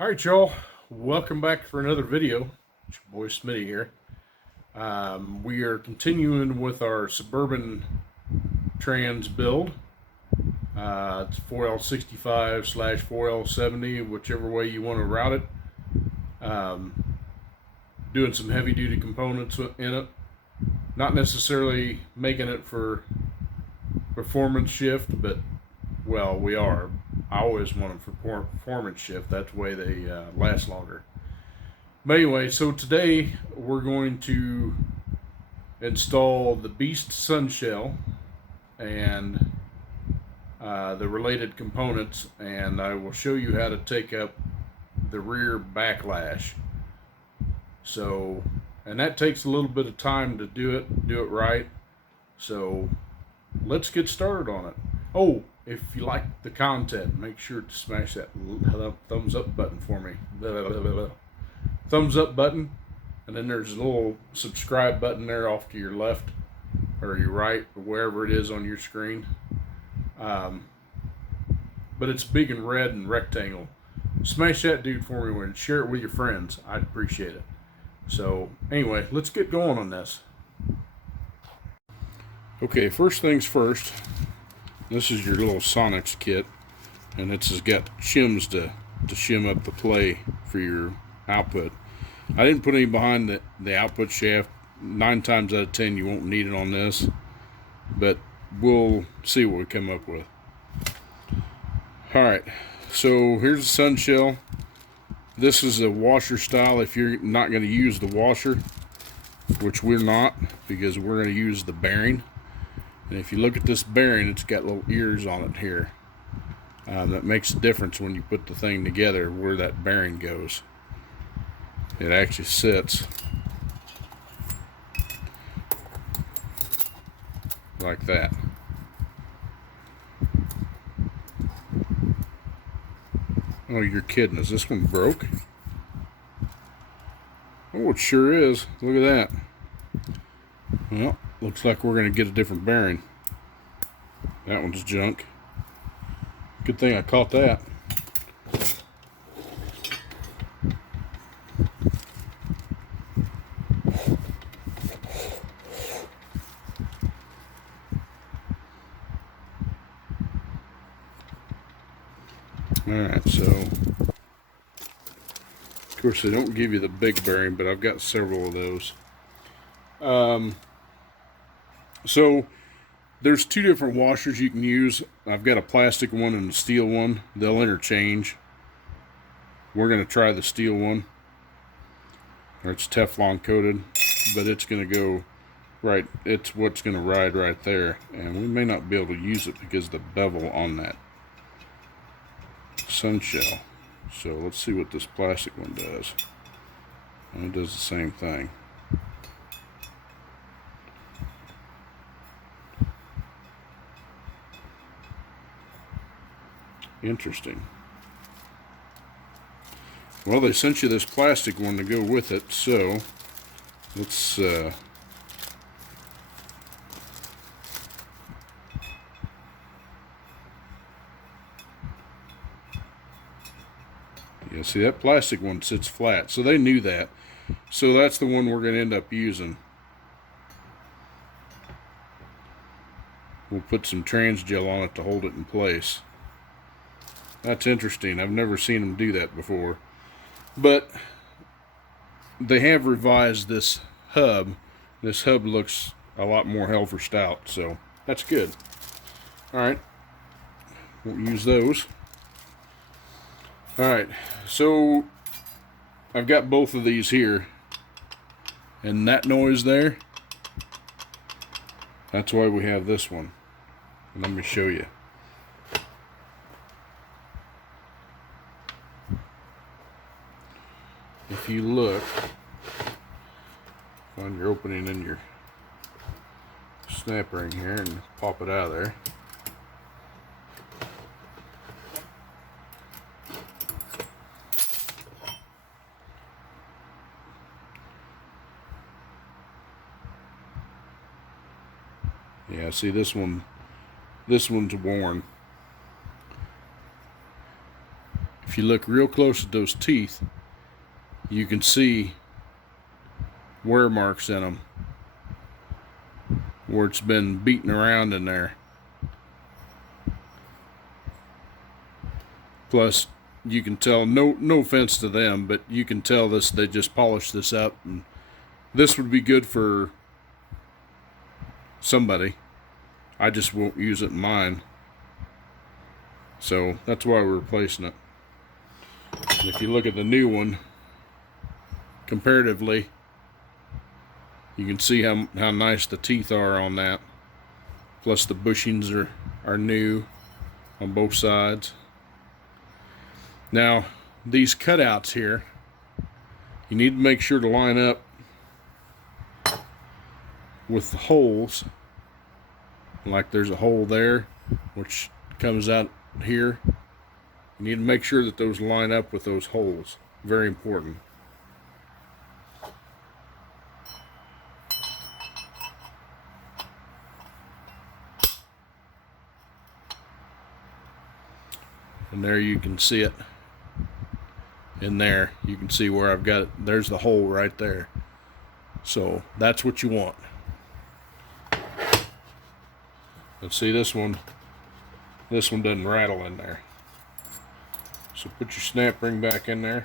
Alright y'all, welcome back for another video. It's your boy Smitty here. We are continuing with our Suburban trans build. It's 4L65/4L70, whichever way you want to route it. Doing some heavy duty components in it. Not necessarily making it for performance shift, but well, we are. I always want them for performance shift. That's the way they last longer. But anyway, so today we're going to install the Beast SUNSHELL and the related components, and I will show you how to take up the rear backlash. So, and that takes a little bit of time to do it right. So let's get started on it. Oh, if you like the content, make sure to smash that thumbs up button for me. Thumbs up button, and then there's a little subscribe button there off to your left or your right or wherever it is on your screen. But it's big and red and rectangle. Smash that dude for me and share it with your friends. I'd appreciate it. So anyway, let's get going on this. Okay, first things first. This is your little sonnax kit, and it's got shims to shim up the play for your output. I didn't put any behind the output shaft. 9 times out of 10 you won't need it on this, but we'll see what we come up with. Alright, so here's the SUNSHELL. This is a washer style if you're not going to use the washer, which we're not, because we're going to use the bearing. And if you look at this bearing, it's got little ears on it here. That makes a difference when you put the thing together where that bearing goes. It actually sits like that. Oh, you're kidding. Is this one broke? Oh, it sure is. Look at that. Well, looks like we're going to get a different bearing. That one's junk. Good thing I caught that. Alright, so of course they don't give you the big bearing, but I've got several of those. So there's 2 different washers you can use. I've got a plastic one and a steel one. They'll interchange. We're going to try the steel one. It's Teflon coated, but it's going to go right. It's what's going to ride right there. And we may not be able to use it because of the bevel on that SUNSHELL. So let's see what this plastic one does. And it does the same thing. Interesting. Well, they sent you this plastic one to go with it, so let's yeah, see, that plastic one sits flat, so they knew that. So that's the one we're going to end up using. We'll put some TRANSGO on it to hold it in place. That's interesting. I've never seen them do that before. But they have revised this hub. This hub looks a lot more hell for stout, so that's good. Alright. Won't use those. Alright, so I've got both of these here. And that noise there, that's why we have this one. Let me show you. If you look, find your opening in your snap ring here and pop it out of there. Yeah, see, this one's worn. If if you look real close at those teeth, you can see wear marks in them where it's been beaten around in there. Plus, you can tell, no offense to them, but you can tell this, they just polished this up, and this would be good for somebody. I just won't use it in mine. So that's why we're replacing it. And if you look at the new one, comparatively, you can see how nice the teeth are on that. Plus the bushings are new on both sides. Now, these cutouts here, you need to make sure to line up with the holes. Like there's a hole there, which comes out here. You need to make sure that those line up with those holes. Very important. And there you can see it. In there, you can see where I've got it. There's the hole right there. So that's what you want. And see, this one doesn't rattle in there. So put your snap ring back in there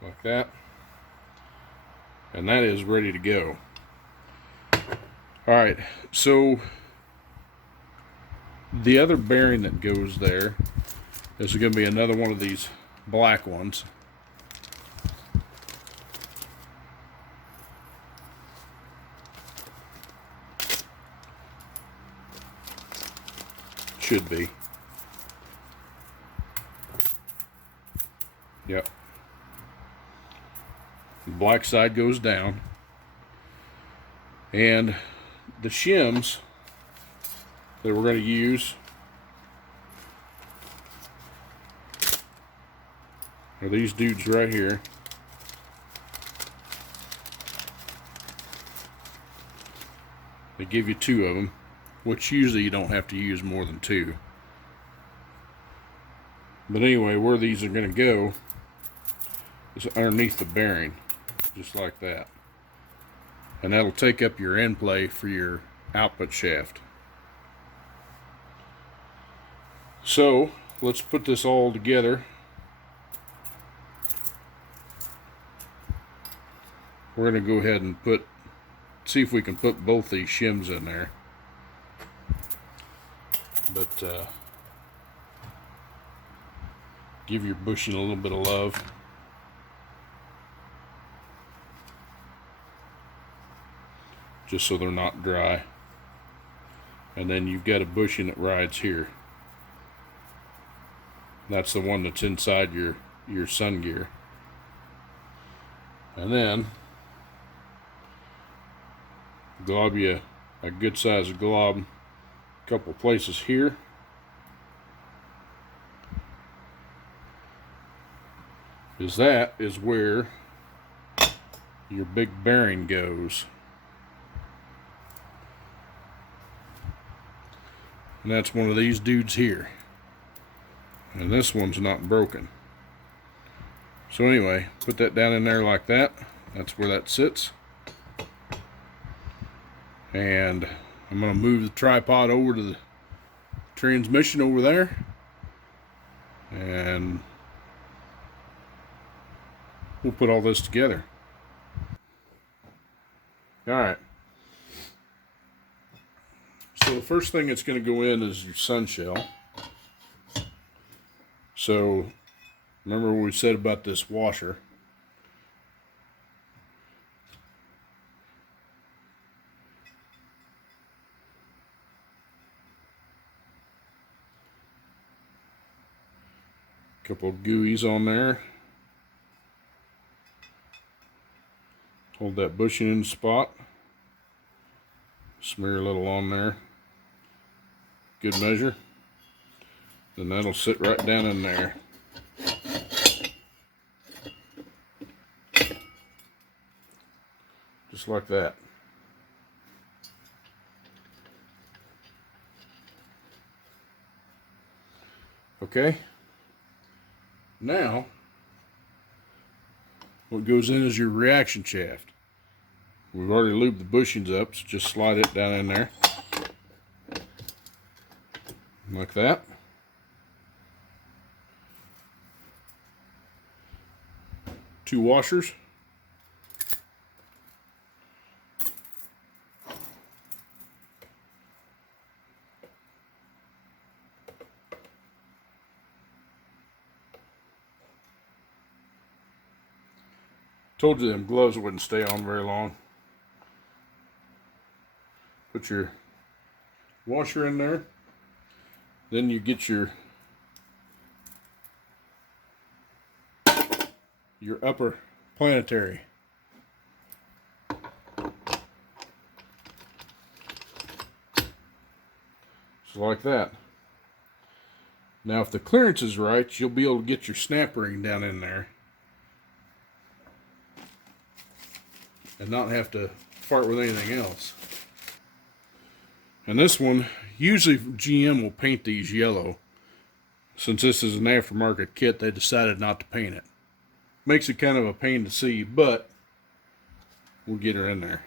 like that, and that is ready to go. All right, so the other bearing that goes there is going to be another one of these black ones. Should be. Yep. The black side goes down, and the shims that we're going to use are these dudes right here. They give you two of them, which usually you don't have to use more than two. But anyway, where these are going to go is underneath the bearing, just like that. And that'll take up your end play for your output shaft. So let's put this all together. We're going to go ahead and see if we can put both these shims in there. But give your bushing a little bit of love. Just so they're not dry. And then you've got a bushing that rides here. That's the one that's inside your sun gear. And then glob you a good size glob, a couple places here. That is where your big bearing goes. And that's one of these dudes here. And this one's not broken. So anyway, put that down in there like that. That's where that sits. And I'm going to move the tripod over to the transmission over there. And we'll put all this together. Alright. So the first thing that's going to go in is your SUNSHELL. So remember what we said about this washer. Couple of GUIs on there. Hold that bushing in the spot. Smear a little on there. Good measure. Then that'll sit right down in there. Just like that. Okay. Now, what goes in is your reaction shaft. We've already lubed the bushings up, so just slide it down in there. Like that. Two washers. Told you them gloves wouldn't stay on very long. Put your washer in there. Then you get your upper planetary. So like that. Now if the clearance is right, you'll be able to get your snap ring down in there and not have to fart with anything else. And this one, usually GM will paint these yellow. Since this is an aftermarket kit, they decided not to paint it. Makes it kind of a pain to see, but we'll get her in there.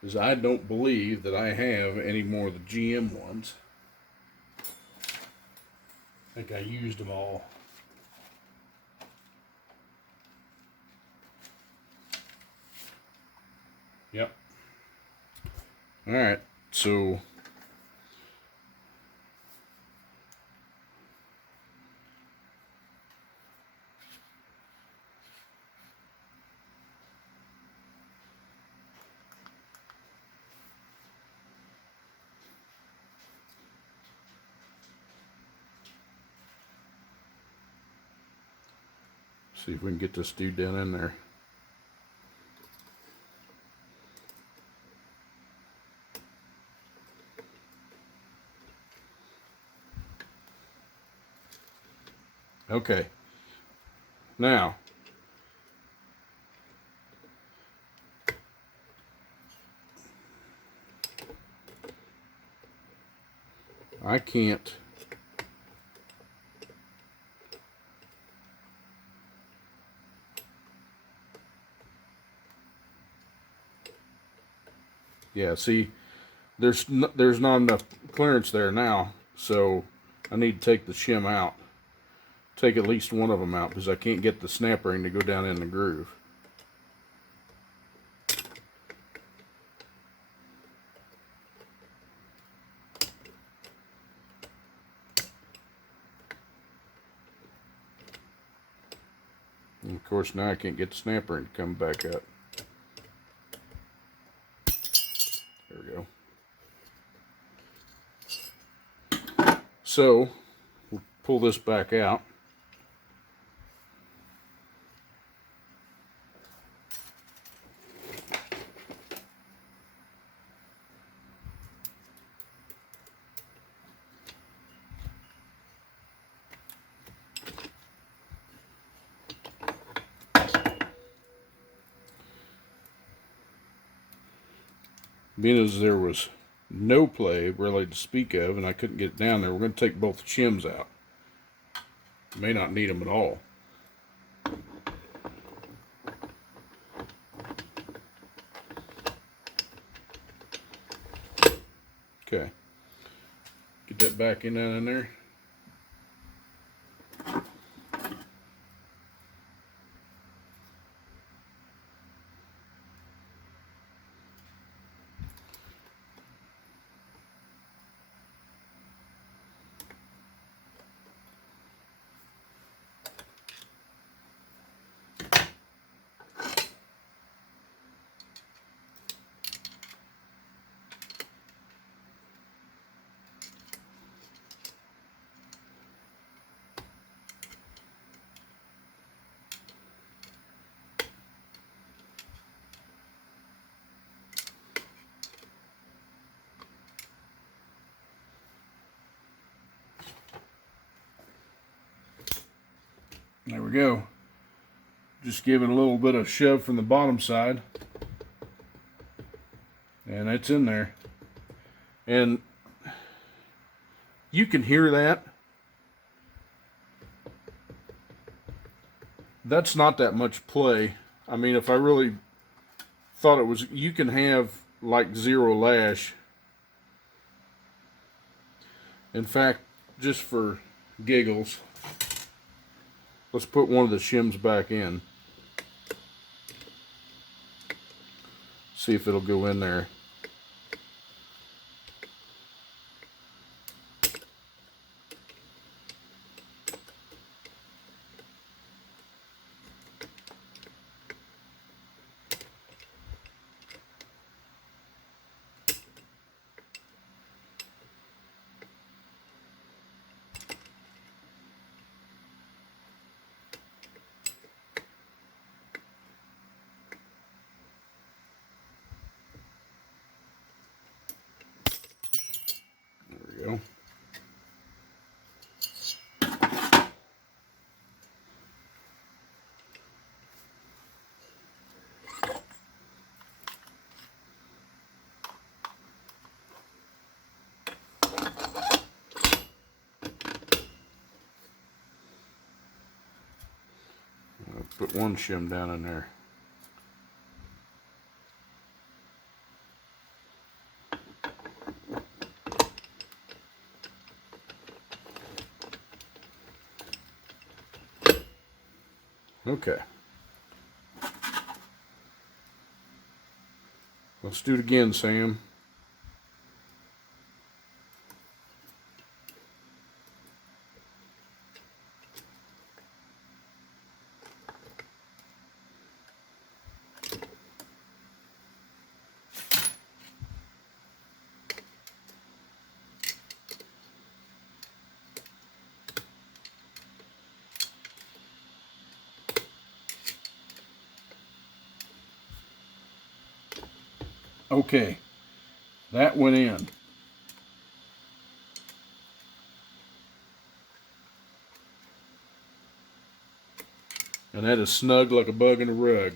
Because I don't believe that I have any more of the GM ones. I think I used them all. Yep. Alright, so see if we can get this dude down in there. Okay. Now, I can't see, there's not enough clearance there now, so I need to take the shim out. Take at least one of them out because I can't get the snap ring to go down in the groove. And of course now I can't get the snap ring to come back up. There we go. So we'll pull this back out. Being as there was no play really to speak of and I couldn't get it down there, we're going to take both the shims out. May not need them at all. Okay. Get that back in there. There we go. Just give it a little bit of shove from the bottom side. And it's in there. And You can hear that. That's not that much play. I mean, if I really thought it was, you can have like zero lash. In fact, just for giggles, let's put one of the shims back in. See if it'll go in there. There we go. Put one shim down in there. Okay. Let's do it again, Sam. Okay, that went in. And that is snug like a bug in a rug.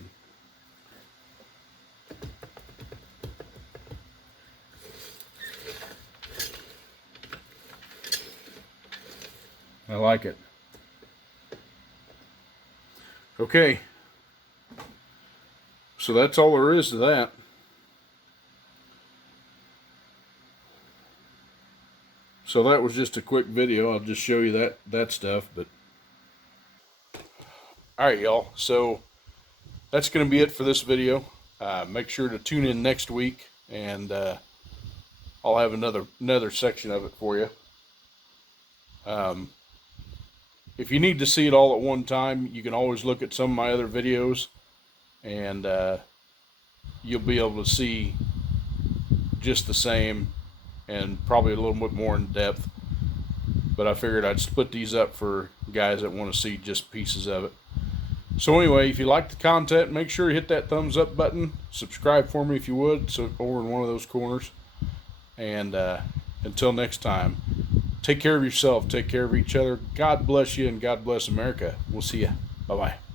I like it. Okay, so that's all there is to that. So that was just a quick video. I'll just show you that stuff. But all right, y'all. So that's going to be it for this video. Make sure to tune in next week, and I'll have another section of it for you. If you need to see it all at one time, you can always look at some of my other videos, and you'll be able to see just the same, and probably a little bit more in depth. But I figured I'd split these up for guys that want to see just pieces of it. So anyway, if you like the content, make sure you hit that thumbs up button. Subscribe for me if you would, so over in one of those corners. And until next time, take care of yourself, take care of each other. God bless you, and God bless America. We'll see you. Bye-bye.